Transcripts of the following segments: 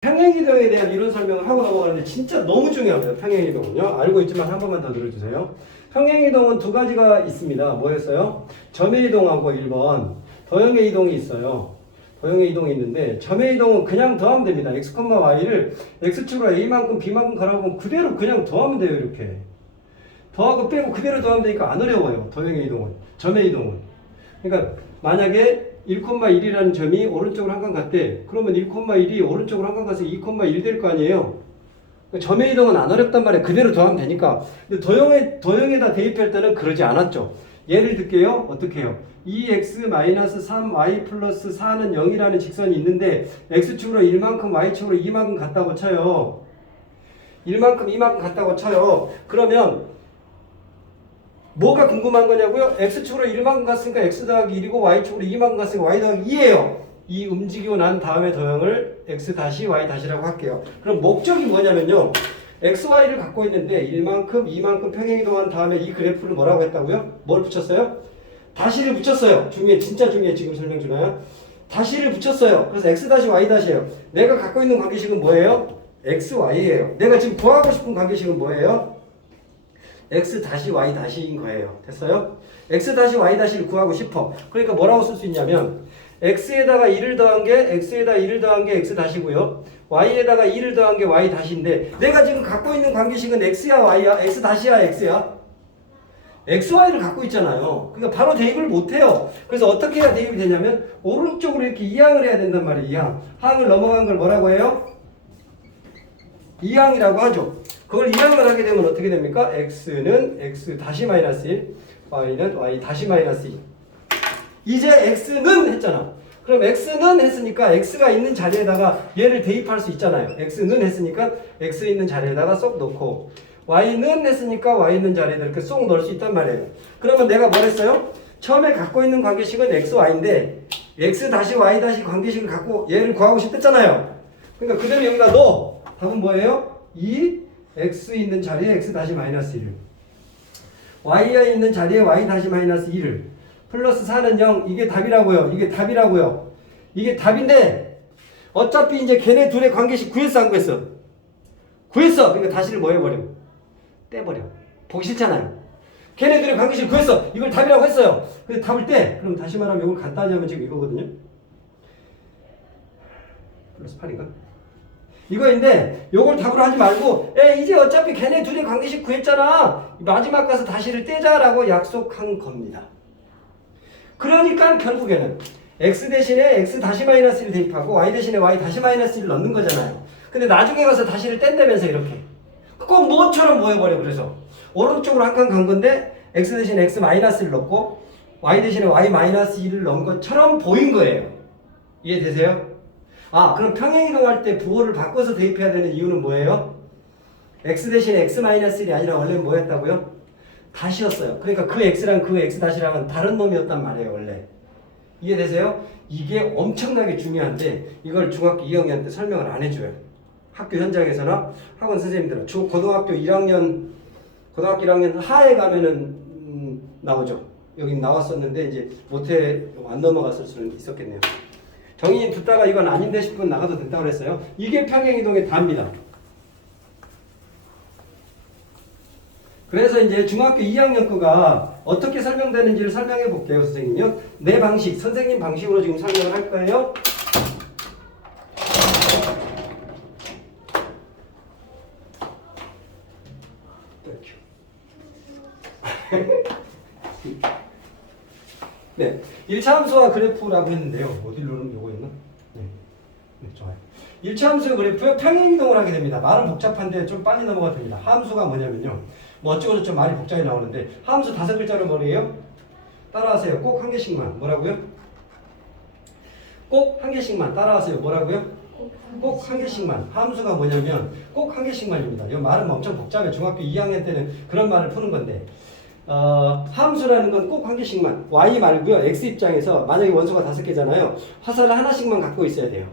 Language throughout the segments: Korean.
평행이동에 대한 이론 설명을 하고 넘어가는데 진짜 너무 중요합니다. 평행이동은요. 알고 있지만 한 번만 더 들어주세요. 평행이동은 두 가지가 있습니다. 뭐였어요? 점의 이동하고 1번 도형의 이동이 있어요. 도형의 이동이 있는데 점의 이동은 그냥 더하면 됩니다. x, y를 x축으로 a만큼 b만큼 가라고 하면 그대로 그냥 더하면 돼요. 이렇게 더하고 빼고 그대로 더하면 되니까 안 어려워요. 도형의 이동은. 점의 이동은. 그러니까 만약에 1,1이라는 점이 오른쪽으로 한 칸 갔대. 그러면 1,1이 오른쪽으로 한 칸 가서 2,1 될 거 아니에요. 그러니까 점의 이동은 안 어렵단 말이에요. 그대로 더하면 되니까. 근데 도형에다 대입할 때는 그러지 않았죠. 예를 들게요. 어떻게 해요? 2x-3y 플러스 4는 0이라는 직선이 있는데 x축으로 1만큼 y축으로 2만큼 같다고 쳐요. 1만큼 2만큼 같다고 쳐요. 그러면 뭐가 궁금한 거냐고요? x축으로 1만큼 갔으니까 x 더하기 1이고 y축으로 2만큼 갔으니까 y 더하기 2예요. 이 움직이고 난 다음에 도형을 x 다시 y 다시라고 할게요. 그럼 목적이 뭐냐면요. x, y를 갖고 있는데 1만큼, 2만큼 평행이동한 다음에 이 그래프를 뭐라고 했다고요? 뭘 붙였어요? 다시를 붙였어요. 중요해, 진짜 중요해. 지금 설명 주나요? 다시를 붙였어요. 그래서 x 다시 y 다시예요. 내가 갖고 있는 관계식은 뭐예요? x, y예요. 내가 지금 구하고 싶은 관계식은 뭐예요? x 다시 y 다시인 거예요. 됐어요? x 다시 y 다시를 구하고 싶어. 그러니까 뭐라고 쓸 수 있냐면 x에다가 1을 더한 게 x에다 1을 더한 게 x 다시고요. y에다가 2를 더한 게 y 다시인데 내가 지금 갖고 있는 관계식은 x야 y야? x 다시야 x야? x, y를 갖고 있잖아요. 그러니까 바로 대입을 못해요. 그래서 어떻게 해야 대입이 되냐면 오른쪽으로 이렇게 이항을 해야 된단 말이에요. 이항. 항을 넘어간 걸 뭐라고 해요? 이항이라고 하죠. 그걸 이항을 하게 되면 어떻게 됩니까? x는 x 다시 마이너스 1, y는 y 다시 마이너스 2. 이제 x는 했잖아. 그럼 x는 했으니까 x가 있는 자리에다가 얘를 대입할 수 있잖아요. x는 했으니까 x 있는 자리에다가 쏙 넣고 y는 했으니까 y 있는 자리에다 이렇게 쏙 넣을 수 있단 말이에요. 그러면 내가 뭘 했어요? 처음에 갖고 있는 관계식은 x, y인데 x 다시 y 다시 관계식을 갖고 얘를 구하고 싶댔잖아요. 그러니까 그대로 여기다 넣어. 답은 뭐예요? 2 x 있는 자리에 x 다시 마이너스 1을 y가 있는 자리에 y 다시 마이너스 2를 플러스 4는 0. 이게 답이라고요. 이게 답이라고요. 이게 답인데 어차피 이제 걔네 둘의 관계식 구했어 안 구했어? 구했어. 그러니까 다시를 뭐 해버려? 떼버려. 보기 싫잖아요. 걔네 둘의 관계식 구했어. 이걸 답이라고 했어요. 근데 답을 떼. 그럼 다시 말하면 이걸 간단히 하면 지금 이거거든요. 플러스 8인가? 이거인데 요걸 답으로 하지 말고 이제 어차피 걔네 둘이 관계식 구했잖아. 마지막 가서 다시를 떼자라고 약속한 겁니다. 그러니까 결국에는 x 대신에 x 다시 마이너스 1 대입하고 y 대신에 y 다시 마이너스 1 넣는 거잖아요. 근데 나중에 가서 다시를 뗀다면서 이렇게 꼭 뭐처럼 보여버려. 그래서 오른쪽으로 한 칸 간 건데 x 대신에 x 마이너스 1 넣고 y 대신에 y 마이너스 1을 넣은 것처럼 보인 거예요. 이해되세요? 아, 그럼 평행이동할 때 부호를 바꿔서 대입해야 되는 이유는 뭐예요? x 대신에 x-1이 아니라 원래는 뭐였다고요? 다시였어요. 그러니까 그 x랑 그 x 다시랑은 다른 놈이었단 말이에요, 원래. 이해되세요? 이게 엄청나게 중요한데 이걸 중학교 2학년 때 설명을 안 해줘요. 학교 현장에서나 학원 선생님들은 고등학교 1학년 하에 가면은 나오죠. 여기 나왔었는데 이제 못해 안 넘어갔을 수는 있었겠네요. 정인이 듣다가 이건 아닌데 싶으면 나가도 된다고 그랬어요. 이게 평행이동의 답입니다. 그래서 이제 중학교 2학년 거가 어떻게 설명되는지를 설명해 볼게요, 선생님요. 내 방식, 선생님 방식으로 지금 설명을 할 거예요. 네, 1차 함수와 그래프라고 했는데요. 어디로는 요거 있나? 네, 좋아요. 1차 함수의 그래프에 평행이동을 하게 됩니다. 말은 복잡한데 좀 빨리 넘어가도 됩니다. 함수가 뭐냐면요. 뭐 어쩌고저쩌고 말이 복잡히 나오는데 함수 5글자로 뭐래요? 따라하세요. 꼭 한 개씩만. 뭐라고요? 꼭 한 개씩만. 따라하세요. 뭐라고요? 꼭 한 개씩만. 함수가 뭐냐면 꼭 한 개씩만입니다. 이 말은 엄청 복잡해요. 중학교 2학년 때는 그런 말을 푸는 건데 함수라는 건 꼭 한 개씩만. y 말고요. x 입장에서 만약에 원소가 5개잖아요. 화살을 하나씩만 갖고 있어야 돼요.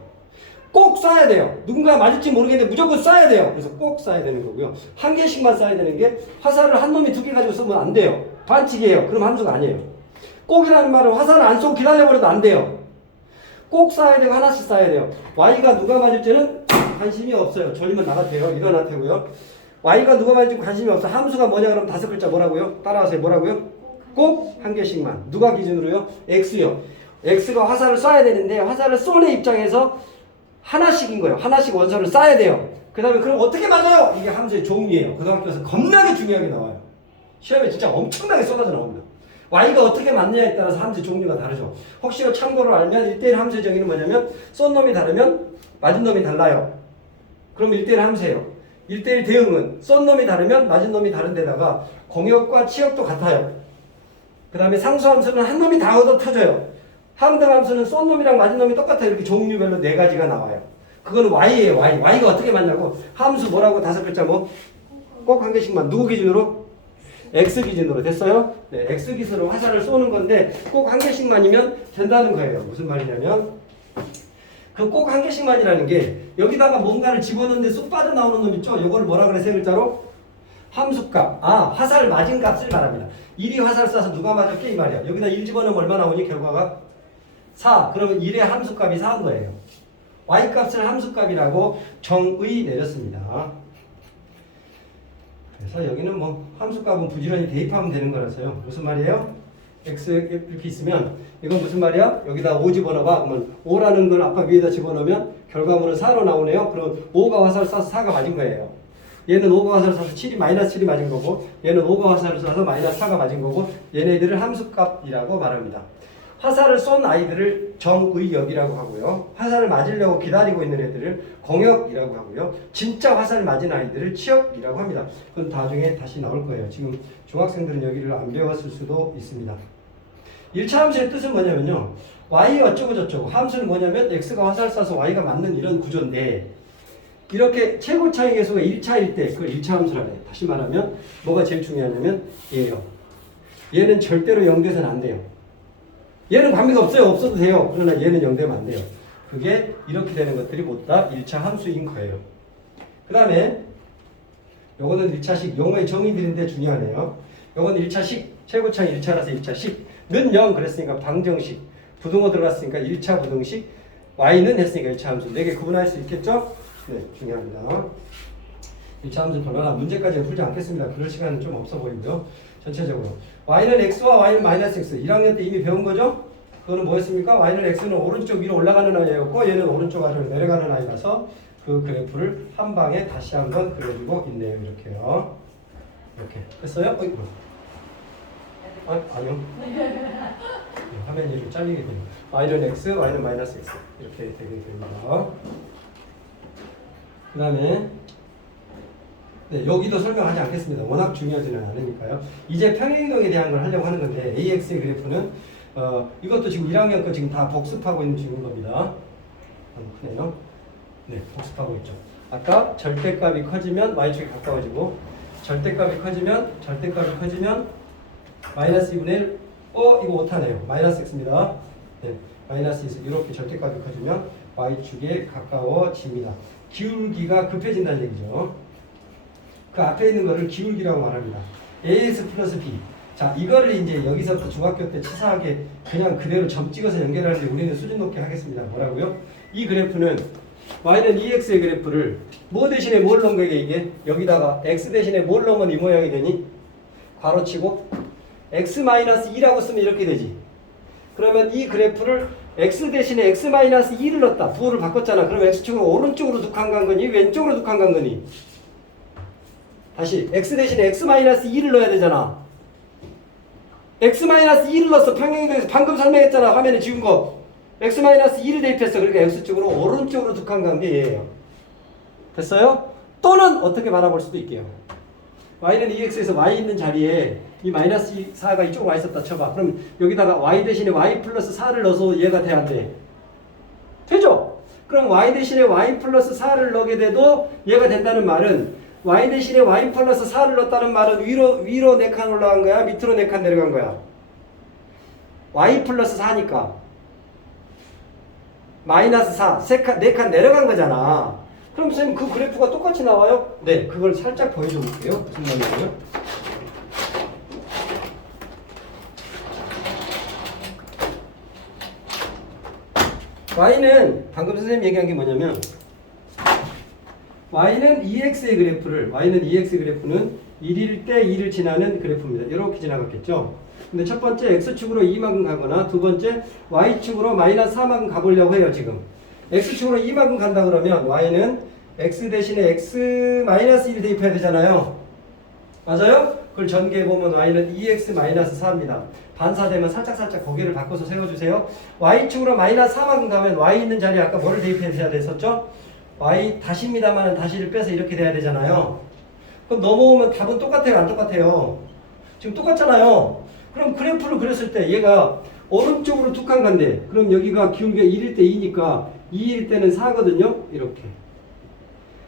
꼭 쏴야 돼요. 누군가 맞을지 모르겠는데 무조건 쏴야 돼요. 그래서 꼭 쏴야 되는 거고요. 한 개씩만 쏴야 되는 게 화살을 한 놈이 2개 가지고 쏘면 안 돼요. 반칙이에요. 그럼 함수가 아니에요. 꼭이라는 말은 화살을 안 쏘고 기다려버려도 안 돼요. 꼭 쏴야 되고 하나씩 쏴야 돼요. y가 누가 맞을지는 관심이 없어요. 졸리면 나가세요. 일어날 테고요. y가 누가 말인지 관심이 없어. 함수가 뭐냐 그러면 5글자 뭐라고요? 따라하세요. 뭐라고요? 꼭 한 개씩만. 누가 기준으로요? x요. x가 화살을 쏴야 되는데 화살을 쏘는 입장에서 하나씩인 거예요. 하나씩 원소를 쏴야 돼요. 그 다음에 그럼 어떻게 맞아요? 이게 함수의 종이에요. 고등학교에서 겁나게 중요하게 나와요. 시험에 진짜 엄청나게 쏟아져 나옵니다. y가 어떻게 맞느냐에 따라서 함수의 종류가 다르죠. 혹시 참고로 알면 1대1 함수의 정의는 뭐냐면 쏜 놈이 다르면 맞은 놈이 달라요. 그럼 1대1 함수예요. 1대1 대응은 쏜 놈이 다르면 맞은 놈이 다른 데다가 공역과 치역도 같아요. 그 다음에 상수함수는 한 놈이 다 얻어 터져요. 항등함수는 쏜 놈이랑 맞은 놈이 똑같아요. 이렇게 종류별로 4가지가 나와요. 그거는 y예요. y가 어떻게 맞냐고. 함수 뭐라고 5글자 뭐? 꼭 한 개씩만. 누구 기준으로? x 기준으로. 됐어요? 네, x 기준으로 화살을 쏘는 건데 꼭 한 개씩만이면 된다는 거예요. 무슨 말이냐면 그 꼭 한 개씩만이라는 게 여기다가 뭔가를 집어넣는데 쏙 빠져나오는 놈 있죠? 요거를 뭐라 그래? 3글자로? 함수값. 화살 맞은 값을 말합니다. 1이 화살 쏴서 누가 맞았게 이 말이야. 여기다 1 집어넣으면 얼마 나오니? 결과가 4. 그러면 1의 함수값이 4인 거예요. y값을 함수값이라고 정의 내렸습니다. 그래서 여기는 뭐 함수값은 부지런히 대입하면 되는 거라서요. 무슨 말이에요? x 이렇게 있으면 이건 무슨 말이야? 여기다 5 집어넣어봐. 그러면 5라는 걸 아까 위에다 집어넣으면 결과물은 4로 나오네요. 그럼 5가 화살을 쏴서 4가 맞은 거예요. 얘는 5가 화살을 쏴서 7이 마이너스 7이 맞은 거고 얘는 5가 화살을 쏴서 마이너스 4가 맞은 거고 얘네들을 함수값이라고 말합니다. 화살을 쏜 아이들을 정의역이라고 하고요. 화살을 맞으려고 기다리고 있는 애들을 공역이라고 하고요. 진짜 화살을 맞은 아이들을 치역이라고 합니다. 그건 나중에 다시 나올 거예요. 지금 중학생들은 여기를 안 배웠을 수도 있습니다. 1차 함수의 뜻은 뭐냐면요. y 어쩌고 저쩌고. 함수는 뭐냐면 x가 화살을 쏴서 y가 맞는 이런 구조인데 이렇게 최고 차이 계수가 1차일 때 그걸 1차 함수라 해요. 다시 말하면 뭐가 제일 중요하냐면 얘예요. 얘는 절대로 0돼서는 안 돼요. 얘는 관계가 없어요. 없어도 돼요. 그러나 얘는 0되면 안 돼요. 그게 이렇게 되는 것들이 모두 다 1차 함수인 거예요. 그 다음에 요거는 1차식, 용어의 정의들인데 중요하네요. 요거는 1차식, 최고차이 1차라서 1차식. 는 0 그랬으니까 방정식. 부등호 들어갔으니까 1차 부등식. y는 했으니까 1차 함수. 4개 구분할 수 있겠죠? 네, 중요합니다. 1차 함수 별로나 문제까지는 풀지 않겠습니다. 그럴 시간은 좀 없어 보이고요. 전체적으로 y는 x와 y는 마이너스 x 1학년 때 이미 배운 거죠? 그거는 뭐였습니까? y는 x는 오른쪽 위로 올라가는 아이였고 얘는 오른쪽 아래로 내려가는 아이라서 그 그래프를 한 방에 다시 한번 그려주고 있네요. 이렇게요. 이렇게 했어요? 아니요. 화면이 이렇게 잘리게 됩니다. y는 x, y는 마이너스 x 이렇게 되게 됩니다. 그 다음에 네, 여기도 설명하지 않겠습니다. 워낙 중요하지는 않으니까요. 이제 평행이동에 대한 걸 하려고 하는 건데 AX의 그래프는 이것도 지금 1학년 거 지금 다 복습하고 있는 중인 겁니다. 크네요. 네, 복습하고 있죠. 아까 절대값이 커지면 y축이 가까워지고 절대값이 커지면 마이너스 2분의 1 이거 못하네요. 마이너스 x입니다. 네, 마이너스 2 이렇게 절대값이 커지면 y축에 가까워집니다. 기울기가 급해진다는 얘기죠. 그 앞에 있는 거를 기울기라고 말합니다. AX 플러스 B. 자, 이거를 이제 여기서부터 중학교 때 치사하게 그냥 그대로 점 찍어서 연결하는데 우리는 수준 높게 하겠습니다. 뭐라고요? 이 그래프는 y는 2x의 그래프를 뭐 대신에 뭘 넣은 거예요 이게? 여기다가 x 대신에 뭘 넣으면 이 모양이 되니? 괄호치고 x-2라고 쓰면 이렇게 되지. 그러면 이 그래프를 x 대신에 x-2를 넣었다. 부호를 바꿨잖아. 그럼 x축은 오른쪽으로 두 칸 간 거니? 왼쪽으로 두 칸 간 거니? 다시 x 대신에 x-2를 넣어야 되잖아. x-2를 넣었어. 평행이동에서 방금 설명했잖아. 화면에 지운 거. x-2를 대입했어. 그러니까 x축으로 오른쪽으로 두 칸 간 게 얘예요. 됐어요? 또는 어떻게 바라볼 수도 있게요. y는 2x에서 y 있는 자리에 이 마이너스 4가 이쪽으로 와 있었다 쳐봐. 그럼 여기다가 y 대신에 y 플러스 4를 넣어서 얘가 돼야 안 돼? 되죠? 그럼 y 대신에 y 플러스 4를 넣게 돼도 얘가 된다는 말은 y 대신에 y 플러스 4를 넣었다는 말은 위로 4칸 올라간 거야? 밑으로 4칸 내려간 거야? y 플러스 4니까 마이너스 4, 4칸 내려간 거잖아. 그럼 선생님 그 그래프가 똑같이 나와요? 네, 그걸 살짝 보여줘 볼게요. 무슨 말이에요? y는 방금 선생님 얘기한 게 뭐냐면 y는 2x의 그래프를 y는 2x 그래프는 1일 때 2를 지나는 그래프입니다. 이렇게 지나갔겠죠. 근데 첫 번째 x축으로 2만큼 가거나 두 번째 y축으로 마이너스 4만큼 가보려고 해요. 지금 x축으로 2만큼 간다 그러면 y는 x 대신에 x 마이너스 1 대입해야 되잖아요. 맞아요? 그걸 전개해보면 y는 2x 마이너스 4입니다. 반사되면 살짝살짝 고개를 바꿔서 세워주세요. y축으로 마이너스 4만큼 가면 y 있는 자리에 아까 뭐를 대입해야 됐었죠? y 다시입니다만 다시를 빼서 이렇게 돼야 되잖아요. 그럼 넘어오면 답은 똑같아요? 안 똑같아요? 지금 똑같잖아요. 그럼 그래프를 그렸을 때 얘가 오른쪽으로 두 칸 간대. 그럼 여기가 기울기가 1일 때 2니까 2일 때는 4거든요. 이렇게.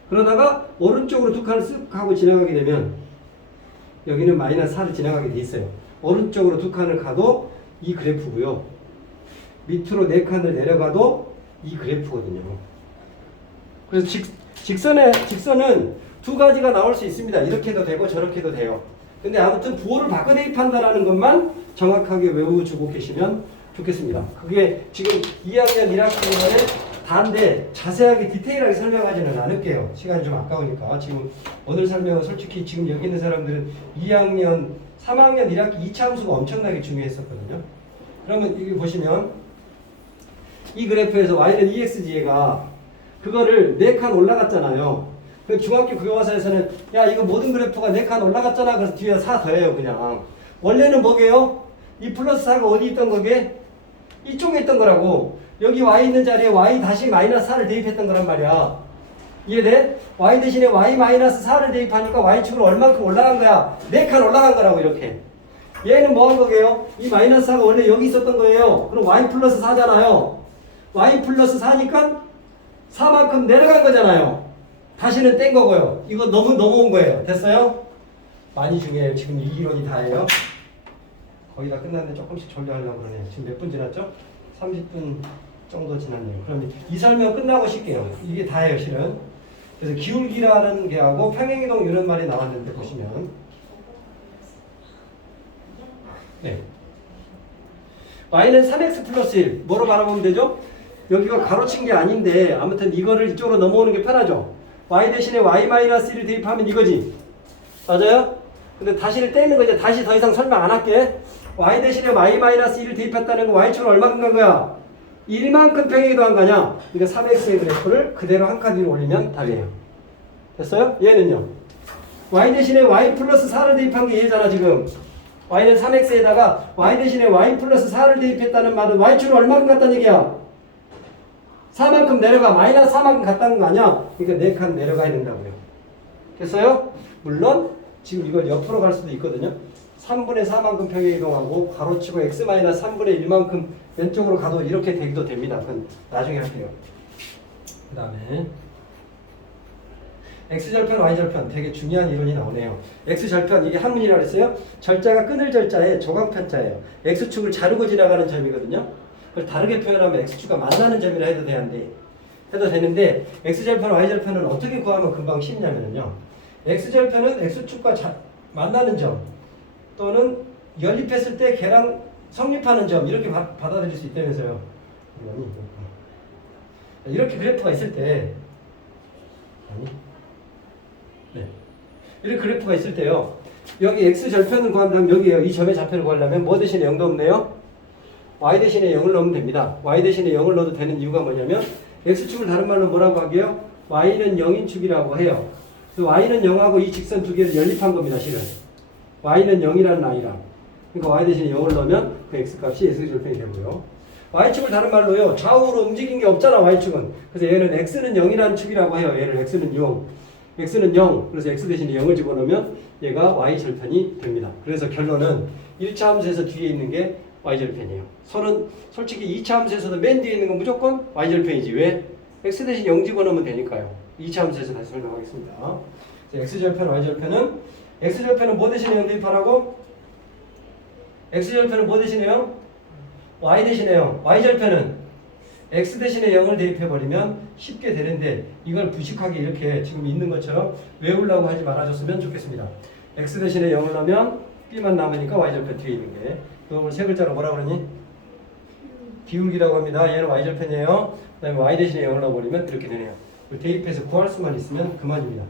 그러다가 오른쪽으로 두 칸을 쓱 하고 지나가게 되면 여기는 마이너스 4를 지나가게 돼 있어요. 오른쪽으로 두 칸을 가도 이 그래프고요. 밑으로 네 칸을 내려가도 이 그래프거든요. 그래서 직선은 두 가지가 나올 수 있습니다. 이렇게 해도 되고 저렇게 해도 돼요. 근데 아무튼 부호를 바꿔 대입한다라는 것만 정확하게 외워주고 계시면 좋겠습니다. 그게 지금 2학년 1학기에 다인데 자세하게 디테일하게 설명하지는 않을게요. 시간이 좀 아까우니까. 지금 오늘 설명은 솔직히 지금 여기 있는 사람들은 2학년, 3학년 1학기 2차 함수가 엄청나게 중요했었거든요. 그러면 여기 보시면 이 그래프에서 y는 2x지가 그거를 4칸 올라갔잖아요. 그 중학교 교과서에서는 야 이거 모든 그래프가 4칸 올라갔잖아. 그래서 뒤에 4 더해요 그냥. 원래는 뭐게요? 이 플러스 4가 어디 있던 거게? 이쪽에 있던 거라고. 여기 y 있는 자리에 y 다시 마이너스 4를 대입했던 거란 말이야. 이해돼? y 대신에 y 마이너스 4를 대입하니까 y축으로 얼만큼 올라간 거야? 4칸 올라간 거라고 이렇게. 얘는 뭐 한 거게요? 이 마이너스 4가 원래 여기 있었던 거예요. 그럼 y 플러스 4잖아요. y 플러스 4니까 4만큼 내려간 거잖아요. 다시는 뗀 거고요. 이거 넘어온 거예요. 됐어요? 많이 중요해요. 지금 이 이론이 다예요. 거의 다 끝났는데 조금씩 졸려하려고 그러네요. 지금 몇 분 지났죠? 30분 정도 지났네요. 그럼 이 설명 끝나고 쉴게요. 이게 다예요, 실은. 그래서 기울기라는 게 하고 평행이동 이런 말이 나왔는데 보시면 네. y는 3x 플러스 1 뭐로 바라보면 되죠? 여기가 가로친 게 아닌데 아무튼 이거를 이쪽으로 넘어오는 게 편하죠. y 대신에 y 마이너스 1을 대입하면 이거지. 맞아요? 근데 다시를 떼는 거죠. 다시 더 이상 설명 안 할게. y 대신에 y 마이너스 1을 대입했다는 거 y축으로 얼마큼 간 거야? 1만큼 평행이동 한 거냐? 그러니까 3x의 그래프를 그대로 한 칸 위로 올리면 답이에요. 됐어요? 얘는요. y 대신에 y 플러스 4를 대입한 게 얘잖아 지금. y는 3x에다가 y 대신에 y 플러스 4를 대입했다는 말은 y축으로 얼마큼 갔다는 얘기야? 4만큼 내려가. 마이너스 4만큼 갔다는 거 아니야? 그러니까 4칸 내려가야 된다고요. 됐어요? 물론 지금 이걸 옆으로 갈 수도 있거든요. 3분의 4만큼 평행이동하고 가로치고 x 마이너스 3분의 1만큼 왼쪽으로 가도 이렇게 되기도 됩니다. 그건 나중에 할게요. 그 다음에 x절편, y절편 되게 중요한 이론이 나오네요. x절편 이게 한문이라 그랬어요. 절자가 끊을 절자에 조각편자예요. x축을 자르고 지나가는 점이거든요. 그걸 다르게 표현하면 x축과 만나는 점이라 해도 되는데 x절편, y절편은 어떻게 구하면 금방 쉽냐면요. x절편은 x축과 만나는 점 또는 연립했을 때 걔랑 성립하는 점 이렇게 받아들일 수 있다면서요. 이렇게 그래프가 있을 때 이렇게 그래프가 있을 때요. 여기 x절편을 구한다면 여기에요. 이 점의 좌표를 구하려면 뭐 대신에 0도 없네요. y 대신에 0을 넣으면 됩니다. y 대신에 0을 넣어도 되는 이유가 뭐냐면 x축을 다른 말로 뭐라고 하게요? y는 0인 축이라고 해요. y는 0하고 이 직선 두 개를 연립한 겁니다. 실은 y는 0이라는 i랑 그러니까 y 대신에 0을 넣으면 그 x값이 x절편이 되고요. y축을 다른 말로요. 좌우로 움직인 게 없잖아. y축은. 그래서 얘는 x는 0이라는 축이라고 해요. 얘를 x는 0. x는 0. 그래서 x 대신에 0을 집어넣으면 얘가 y절편이 됩니다. 그래서 결론은 1차 함수에서 뒤에 있는 게 y절편이에요. 솔직히 2차 함수에서도 맨 뒤에 있는 건 무조건 y절편이지. 왜? x 대신 0 집어넣으면 되니까요. 2차 함수에서 다시 설명하겠습니다. x절편, y절편은 x절편은 뭐 대신에 0 대입하라고? x절편은 뭐 대신에 0? y 대신에 0. y절편은 x 대신에 0을 대입해버리면 쉽게 되는데 이걸 부식하게 이렇게 지금 있는 것처럼 외우려고 하지 말아줬으면 좋겠습니다. x 대신에 0을 넣으면 b만 남으니까 y절편 뒤에 있는 게 그걸 세 글자로 뭐라 그러니? 기울기라고 합니다. 얘는 y절편이에요. 그 다음에 y 대신에 0을 넣어버리면 이렇게 되네요. 대입해서 구할 수만 있으면 그만입니다.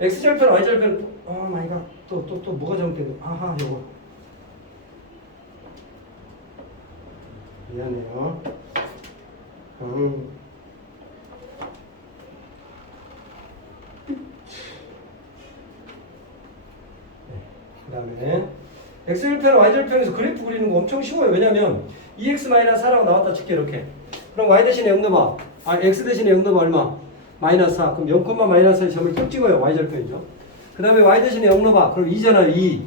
X절편, Y절편, 마이 갓. 또 뭐가 잘못됐네. 아하, 요거. 미안해요. 그 다음에 X절편, Y절편에서 그래프 그리는 거 엄청 쉬워요. 왜냐면 2x-4라고 나왔다 칠게 이렇게. 그럼 Y 대신에 0 넣어봐. X 대신에 0 넣어봐 얼마? 마이너스 4. 그럼 0, 마이너스 4 점을 쭉 찍어요. Y절편이죠. 그 다음에 Y 대신에 0 넣어봐. 그럼 2잖아요. 2.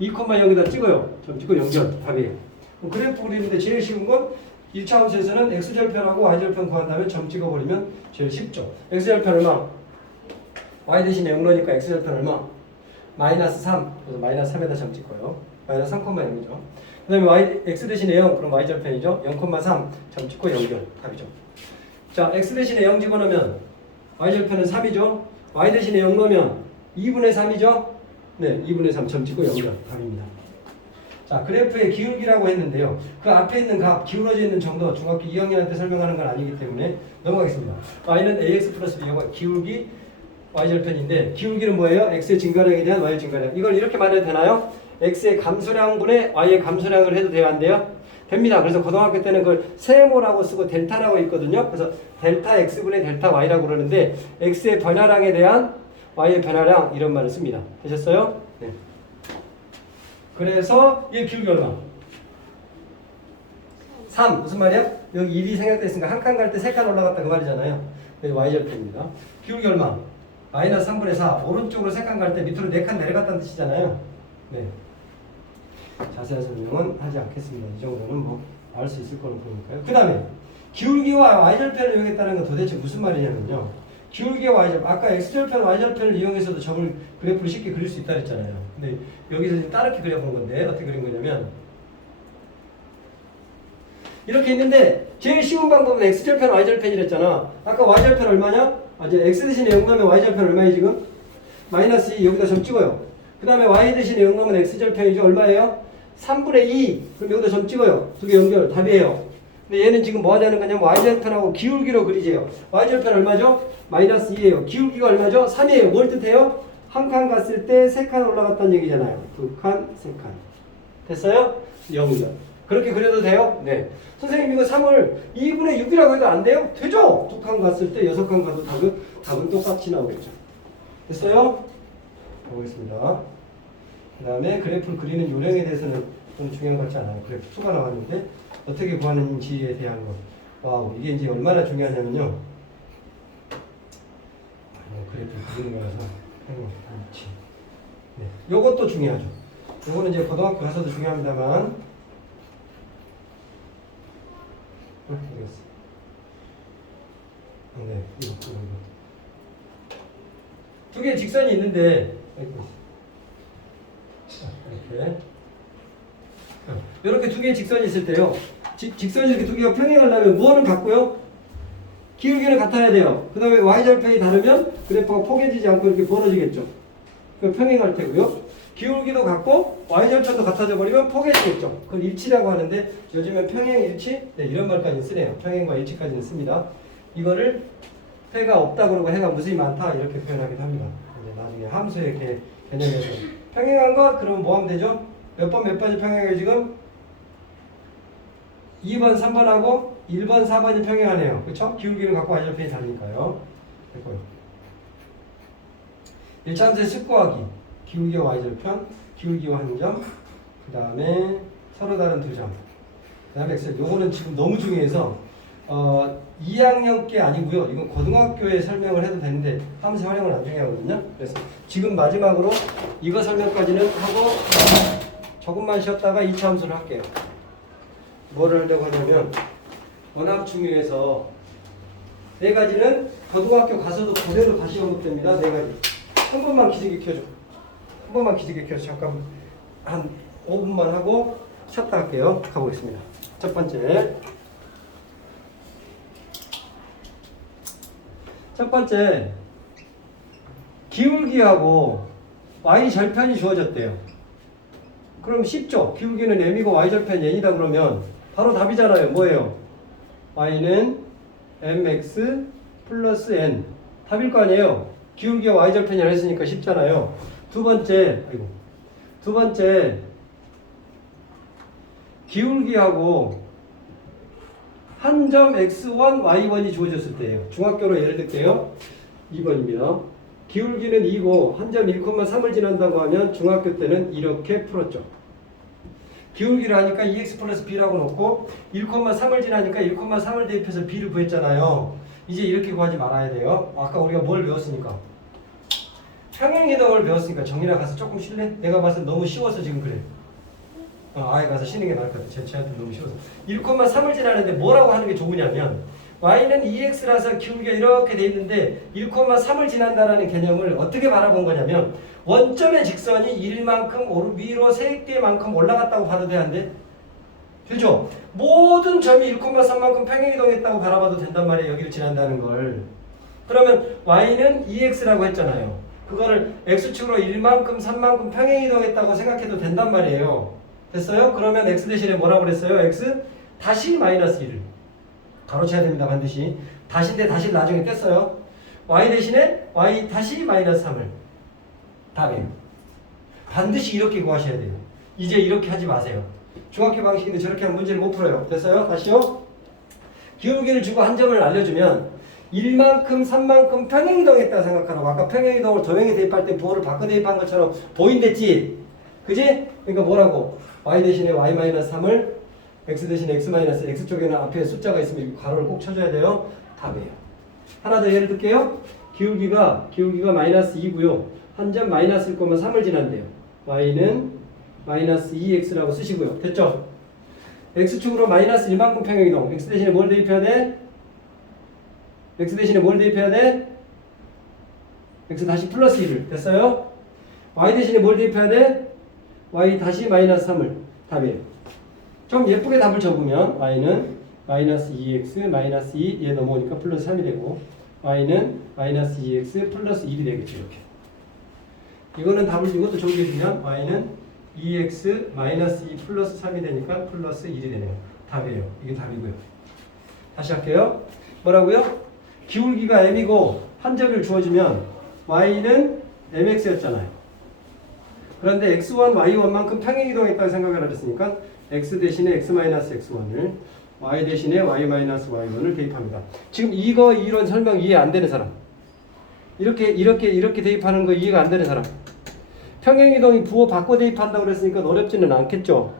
2,0에다 찍어요. 점 찍고 연결. 답이에요. 그럼 그래프 그리는데 제일 쉬운 건 1차 함수에서는 X절편하고 Y절편 구한 다음에 점 찍어버리면 제일 쉽죠. X절편 얼마? Y 대신에 0 넣으니까 X절편 얼마? 마이너스 3. 그래서 마이너스 3에다 점 찍고요. 마이너스 3,0이죠. 그 다음에 X 대신에 0. 그럼 Y절편이죠. 0,3. 점 찍고 연결. 답이죠. 자, X 대신에 0 집어넣으면 Y절편은 3이죠. Y 대신에 0 넣으면 2분의 3이죠. 네, 2분의 3 점 찍고 연결. 답입니다. 자, 그래프의 기울기라고 했는데요. 그 앞에 있는 값, 기울어져 있는 정도 중학교 2학년한테 설명하는 건 아니기 때문에 넘어가겠습니다. y는 ax 플러스 b가 기울기 y절편인데 기울기는 뭐예요? x의 증가량에 대한 y의 증가량. 이걸 이렇게 말해도 되나요? x의 감소량분의 y의 감소량을 해도 돼요? 안 돼요? 됩니다. 그래서 고등학교 때는 그걸 세모라고 쓰고 델타라고 있거든요. 그래서 델타 x분의 델타 y라고 그러는데 x의 변화량에 대한 y의 변화량 이런 말을 씁니다. 되셨어요? 네. 그래서 얘 기울기 얼마? 3. 무슨 말이야? 여기 1이 생략됐으니까 한 칸 갈 때 3칸 올라갔다 그 말이잖아요. 그래서 y절편입니다. 기울기 얼마? 마이너스 3분의 4. 오른쪽으로 3칸 갈 때 밑으로 4칸 내려갔다는 뜻이잖아요. 네. 자세한 설명은 하지 않겠습니다. 이 정도는 뭐 알 수 있을 거로 보니까요. 그 다음에 기울기와 y절편을 이용했다는 건 도대체 무슨 말이냐면요. 기울기와 y절편, 아까 x절편, y절편을 이용해서도 점을 그래프를 쉽게 그릴 수 있다 그랬잖아요. 근데 여기서 지금 다르게 그려본 건데 어떻게 그린 거냐면 이렇게 있는데 제일 쉬운 방법은 x절편, y절편이랬잖아. 아까 y절편 얼마냐? 이제 x 대신에 0 넣으면 y절편 얼마예요 지금? 마이너스 2 여기다 점 찍어요. 그 다음에 y 대신에 0 넣으면 x절편이죠. 얼마예요? 3분의 2. 그럼 여기다 점 찍어요. 두 개 연결. 답이에요. 근데 얘는 지금 뭐 하자는 거냐면 y절편하고 기울기로 그리재요. y절편 얼마죠? 마이너스 2예요. 기울기가 얼마죠? 3이에요. 뭘 뜻해요? 한 칸 갔을 때 3칸 올라갔다는 얘기잖아요. 2칸, 3칸. 됐어요? 0이죠. 그렇게 그려도 돼요? 네. 선생님 이거 3을 2분의 6이라고 해도 안 돼요? 되죠? 2칸 갔을 때 6칸 가도 답은 똑같이 나오겠죠. 됐어요? 보겠습니다. 그 다음에 그래프를 그리는 요령에 대해서는 좀 중요한 것 같지 않아요. 그래프 수가 나왔는데 어떻게 구하는지에 대한 것. 와우, 이게 이제 얼마나 중요하냐면요. 그래프 그리는 거라서 그렇지. 네, 요것도 중요하죠. 요거는 이제 고등학교 가서도 중요합니다만. 모르겠어. 네, 이거. 두 개의 직선이 있는데 이렇게 이렇게 두 개의 직선이 있을 때요. 직선이 이렇게 두 개가 평행하려면 뭐는 같고요? 기울기는 같아야 돼요. 그 다음에 y절편이 다르면 그래프가 포개지지 않고 이렇게 벌어지겠죠. 평행할 테고요. 기울기도 같고 y절편도 같아져 버리면 포개지겠죠. 그걸 일치라고 하는데 요즘엔 평행 일치? 네, 이런 말까지 쓰네요. 평행과 일치까지는 씁니다. 이거를 해가 없다 그러고 해가 무수히 많다 이렇게 표현하기도 합니다. 이제 나중에 함수의 개념에서 평행한 것 그러면 뭐 하면 되죠? 몇 번이 평행해요 지금? 2번, 3번하고 1번, 4번이 평행하네요. 그렇죠? 기울기를 갖고 y절편이 다르니까요. 됐고요. 1차 함수의 식 구하기. 기울기와 y절편, 기울기와 한 점, 그 다음에 서로 다른 두 점. 그 다음에 엑셀. 요거는 지금 너무 중요해서 2학년 게 아니고요. 이건 고등학교에 설명을 해도 되는데 함수 활용을 안 중요하거든요. 그래서 지금 마지막으로 이거 설명까지는 하고 조금만 쉬었다가 2차 함수를 할게요. 뭐를 하려고 하냐면 워낙 중요해서 네 가지는 고등학교 가서도 그대로 다시 언급됩니다. 네 가지. 한 번만 기지개 켜줘. 한 번만 기지개 켜서 잠깐 한 5분만 하고 쉬었다 할게요. 가보겠습니다. 첫 번째. 첫 번째, 기울기하고 y절편이 주어졌대요. 그럼 쉽죠? 기울기는 m이고 y절편 n이다 그러면 바로 답이잖아요. 뭐예요? y는 mx 플러스 n 답일 거 아니에요. 기울기가 y절편이라 했으니까 쉽잖아요. 두 번째 기울기하고 한 점 x1, y1이 주어졌을 때예요. 중학교로 예를 들게요. 2번입니다. 기울기는 2고 한 점 1,3을 지난다고 하면 중학교 때는 이렇게 풀었죠. 기울기를 하니까 2x 플러스 b라고 놓고 1,3을 지나니까 1,3을 대입해서 b를 구했잖아요. 이제 이렇게 구하지 말아야 돼요. 아까 우리가 뭘 배웠으니까? 평행이동을 배웠으니까 정리나 가서 조금 쉴래? 내가 봤을 때 너무 쉬워서 지금 그래. 아예 가서 쉬는 게 나을 것 같아. 쟤한테 너무 쉬워서. 1,3을 지나는데 뭐라고 하는 게 좋으냐면 y는 2x라서 기울기가 이렇게 돼 있는데 1,3을 지난다라는 개념을 어떻게 바라본 거냐면 원점의 직선이 1만큼 위로 세개만큼 올라갔다고 봐도 돼, 안 돼? 되죠? 모든 점이 1,3만큼 평행이동했다고 바라봐도 된단 말이에요. 여기를 지난다는 걸. 그러면 y는 2x라고 했잖아요. 그거를 x축으로 1만큼, 3만큼 평행이동했다고 생각해도 된단 말이에요. 됐어요? 그러면 x 대신에 뭐라고 그랬어요? x 다시 마이너스 1을 가로쳐야 됩니다. 반드시. 다시인데 다시 나중에 뗐어요. y 대신에 y 다시 마이너스 3을 답이에요. 반드시 이렇게 구하셔야 돼요. 이제 이렇게 하지 마세요. 중학교 방식인데 저렇게 하면 문제를 못 풀어요. 됐어요? 다시요. 기울기를 주고 한 점을 알려주면 1만큼, 3만큼 평행이동했다 생각하라고. 아까 평행이동을 도형에 대입할 때 부호를 바꿔 대입한 것처럼 보인댔지? 그지? 그러니까 뭐라고? y 대신에 y-3을 x 대신에 x-x 쪽에는 앞에 숫자가 있으면 가로를 꼭 쳐줘야 돼요. 답이에요. 하나 더 예를 들게요. 기울기가 마이너스 2고요. 한 점 마이너스 1,3을 지난대요. y는 마이너스 2x라고 쓰시고요. 됐죠? x축으로 마이너스 1만큼 평행이동. x 대신에 뭘 대입해야 돼? x 대신에 뭘 대입해야 돼? x 다시 플러스 1을. 됐어요? y 대신에 뭘 대입해야 돼? y 다시 마이너스 3을. 답이에요. 좀 예쁘게 답을 적으면 y는 마이너스 2x 마이너스 2 얘 넘어오니까 플러스 3이 되고 y는 마이너스 2x 플러스 1이 되겠죠. 이렇게. 이거는 이것도 적용해주면 y는 2x 마이너스 2 플러스 3이 되니까 플러스 1이 되네요. 답이에요. 이게 답이고요. 다시 할게요. 뭐라고요? 기울기가 m이고 한 점을 주어지면 y는 mx였잖아요. 그런데 x1, y1만큼 평행이동했다고 생각을 하셨으니까 x 대신에 x-x1을 y 대신에 y-y1을 대입합니다. 지금 이런 설명 이해 안 되는 사람, 이렇게 대입하는 거 이해가 안 되는 사람, 평행이동이 부호 바꿔 대입한다고 그랬으니까 어렵지는 않겠죠.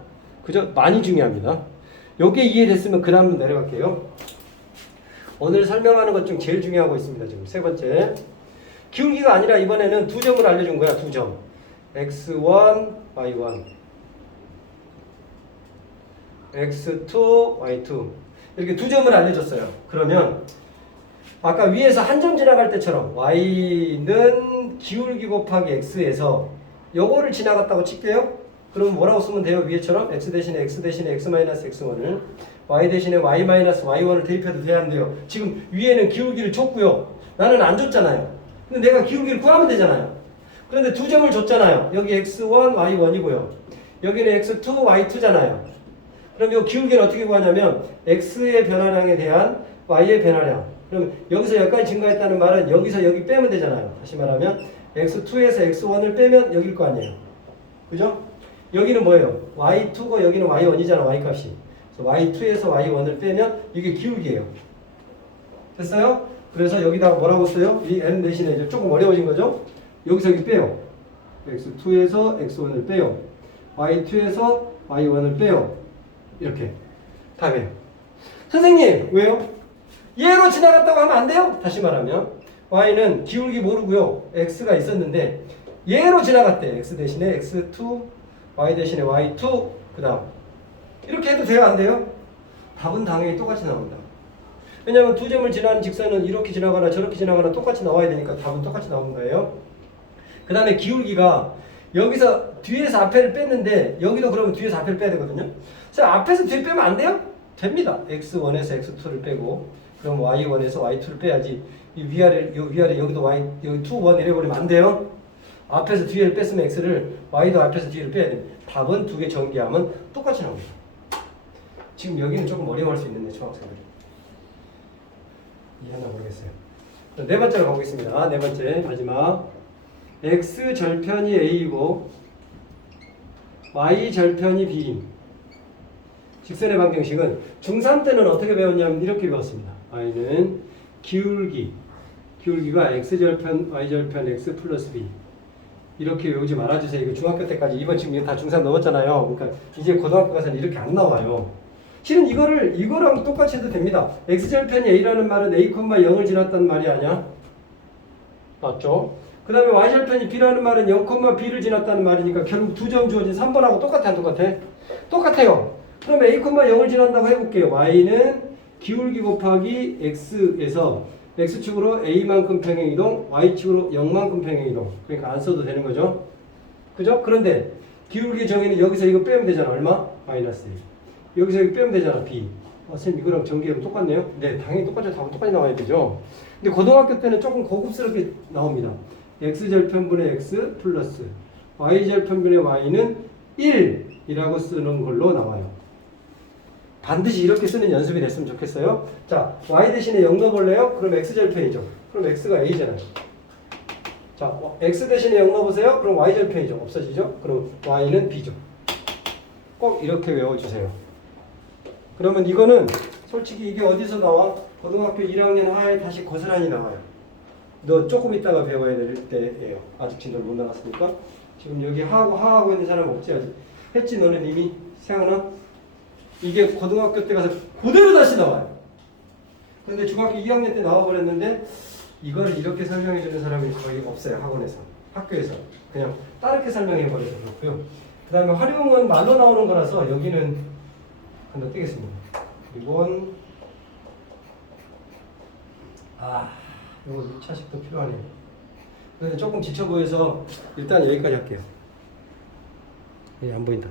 그죠? 많이 중요합니다. 요게 이해됐으면 그 다음 내려갈게요. 오늘 설명하는 것 중 제일 중요하고 있습니다. 지금 세 번째 기울기가 아니라 이번에는 두 점을 알려준 거야. 두 점. x1, y1 x2, y2 이렇게 두 점을 알려줬어요. 그러면 아까 위에서 한 점 지나갈 때처럼 y는 기울기 곱하기 x에서 요거를 지나갔다고 칠게요. 그럼 뭐라고 쓰면 돼요? 위에처럼 x 대신에 x-x-1을 y 대신에 y-y1을 대입해도 돼야 한대요. 지금 위에는 기울기를 줬고요. 나는 안 줬잖아요. 근데 내가 기울기를 구하면 되잖아요. 그런데 두 점을 줬잖아요. 여기 x1, y1이고요. 여기는 x2, y2잖아요. 그럼 이 기울기는 어떻게 구하냐면 x의 변화량에 대한 y의 변화량. 그럼 여기서 여기까지 증가했다는 말은 여기서 여기 빼면 되잖아요. 다시 말하면 x2에서 x1을 빼면 여기일 거 아니에요. 그죠? 여기는 뭐예요? y2고 여기는 y1이잖아. y값이. 그래서 y2에서 y1을 빼면 이게 기울기예요. 됐어요? 그래서 여기다가 뭐라고 써요? 이 n 대신에 이제 조금 어려워진 거죠? 여기서 여기 빼요. x2에서 x1을 빼요. y2에서 y1을 빼요. 이렇게 답이에요. 선생님 왜요? 얘로 지나갔다고 하면 안 돼요? 다시 말하면 y는 기울기 모르고요. x가 있었는데 얘로 지나갔대. x 대신에 x2, y 대신에 y2 그 다음 이렇게 해도 돼요? 안 돼요? 답은 당연히 똑같이 나옵니다. 왜냐하면 두 점을 지나는 직선은 이렇게 지나가나 저렇게 지나가나 똑같이 나와야 되니까 답은 똑같이 나오는 거예요. 그 다음에 기울기가 여기서 뒤에서 앞에를 뺐는데 여기도 그러면 뒤에서 앞에를 빼야 되거든요. 그래서 앞에서 뒤에 빼면 안 돼요? 됩니다. x1에서 x2를 빼고 그럼 y1에서 y2를 빼야지. 이 위아래 여기도 y 여기 2, 1 이래버리면 안 돼요. 앞에서 뒤에를 뺐으면 x를 y도 앞에서 뒤를 빼야 됩니다. 답은 두 개 전개하면 똑같이 나옵니다. 지금 여기는 조금 어려워할 수 있는데 중학생들이 이해하나 모르겠어요. 자, 네 번째로 가보겠습니다. 네 번째 마지막 x 절편이 a이고 y 절편이 b임. 직선의 방정식은 중3 때는 어떻게 배웠냐면 이렇게 배웠습니다. y는 기울기가 x절편 y절편 x 플러스 b 이렇게 외우지 말아주세요. 이거 중학교 때까지 이번 지금 이거 다 중3 넘었잖아요. 그러니까 이제 고등학교 가서는 이렇게 안 나와요. 실은 이거랑 똑같이 해도 됩니다. x절편이 a라는 말은 a, 0을 지났다는 말이 아니야? 맞죠? 그 다음에 y절편이 b라는 말은 0, b를 지났다는 말이니까 결국 두 점 주어진 3번하고 똑같아 안 똑같아? 똑같아요. 그럼 a, 0을 지난다고 해볼게요. y는 기울기 곱하기 x에서 x축으로 a만큼 평행이동, y축으로 0만큼 평행이동. 그러니까 안 써도 되는 거죠. 그죠? 그런데 기울기 정의는 여기서 이거 빼면 되잖아. 얼마? 마이너스 1. 여기서 이거 빼면 되잖아. b. 선생님 이거랑 전개하면 똑같네요? 네, 당연히 똑같죠. 답은 똑같이 나와야 되죠. 근데 고등학교 때는 조금 고급스럽게 나옵니다. x절편분의 x 플러스 y절편분의 y는 1이라고 쓰는 걸로 나와요. 반드시 이렇게 쓰는 연습이 됐으면 좋겠어요. 자, y 대신에 0 넣어볼래요? 그럼 x절편이죠. 그럼 x가 a잖아요. 자, x 대신에 0 넣어보세요. 그럼 y절편이죠. 없어지죠? 그럼 y는 b죠. 꼭 이렇게 외워주세요. 그러면 이거는 솔직히 이게 어디서 나와? 고등학교 1학년 하에 다시 고스란히 나와요. 너 조금 있다가 배워야 될 때예요. 아직 진도를 못 나갔으니까. 지금 여기 하하고 있는 사람 없지 아직? 했지 너는 이미? 세영아? 이게 고등학교 때 가서 그대로 다시 나와요. 근데 중학교 2학년 때 나와버렸는데 이거를 이렇게 설명해주는 사람이 거의 없어요. 학원에서. 학교에서. 그냥 다르게 설명해버려서 그렇고요. 그 다음에 활용은 말로 나오는 거라서 여기는 건너뛰겠습니다. 이건 이거 2차식도 필요하네요. 근데 조금 지쳐 보여서 일단 여기까지 할게요. 안 보인다.